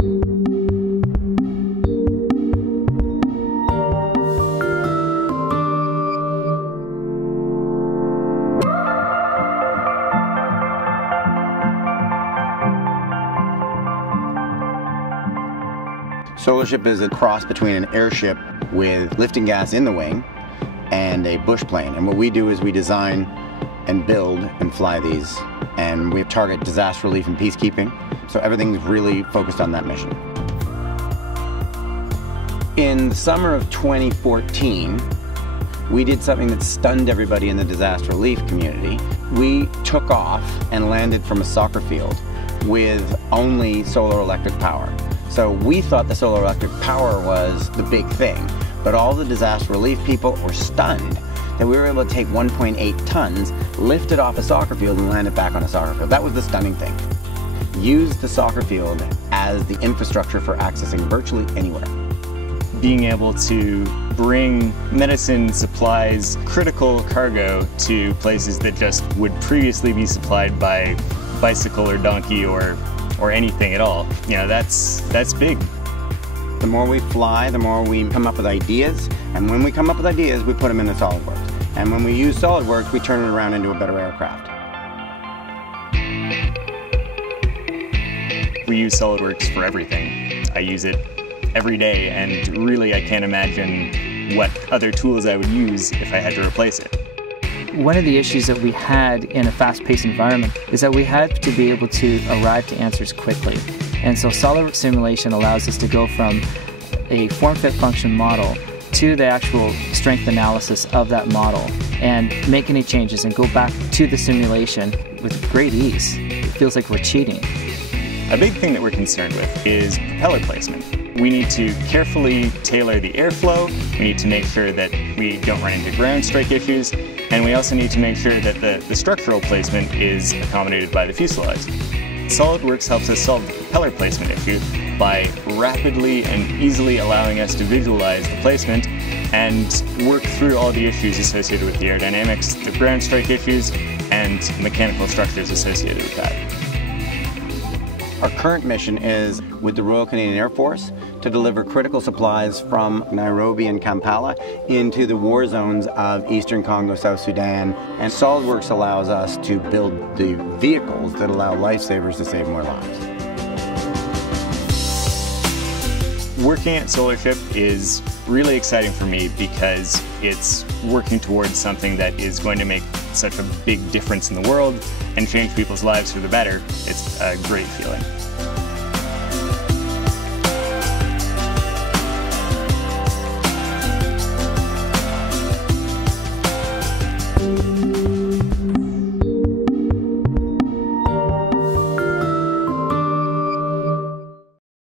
SolarShip is a cross between an airship with lifting gas in the wing and a bush plane. And what we do is we design and build and fly these. And we target disaster relief and peacekeeping. So everything's really focused on that mission. In the summer of 2014, we did something that stunned everybody in the disaster relief community. We took off and landed from a soccer field with only solar electric power. So we thought the solar electric power was the big thing, but all the disaster relief people were stunned that we were able to take 1.8 tons, lift it off a soccer field and land it back on a soccer field. That was the stunning thing. Use the soccer field as the infrastructure for accessing virtually anywhere. Being able to bring medicine, supplies, critical cargo to places that just would previously be supplied by bicycle or donkey or anything at all. You know, that's big. The more we fly, the more we come up with ideas, and when we come up with ideas, we put them into SolidWorks. And when we use SolidWorks, we turn it around into a better aircraft. We use SolidWorks for everything. I use it every day, and really I can't imagine what other tools I would use if I had to replace it. One of the issues that we had in a fast-paced environment is that we had to be able to arrive to answers quickly. And so SolidWorks simulation allows us to go from a form-fit-function model to the actual strength analysis of that model and make any changes and go back to the simulation with great ease. It feels like we're cheating. A big thing that we're concerned with is propeller placement. We need to carefully tailor the airflow, we need to make sure that we don't run into ground strike issues, and we also need to make sure that the structural placement is accommodated by the fuselage. SolidWorks helps us solve the propeller placement issue by rapidly and easily allowing us to visualize the placement and work through all the issues associated with the aerodynamics, the ground strike issues, and mechanical structures associated with that. Our current mission is with the Royal Canadian Air Force to deliver critical supplies from Nairobi and Kampala into the war zones of Eastern Congo, South Sudan. And SolidWorks allows us to build the vehicles that allow lifesavers to save more lives. Working at SolarShip is really exciting for me because it's working towards something that is going to make such a big difference in the world and change people's lives for the better. It's a great feeling.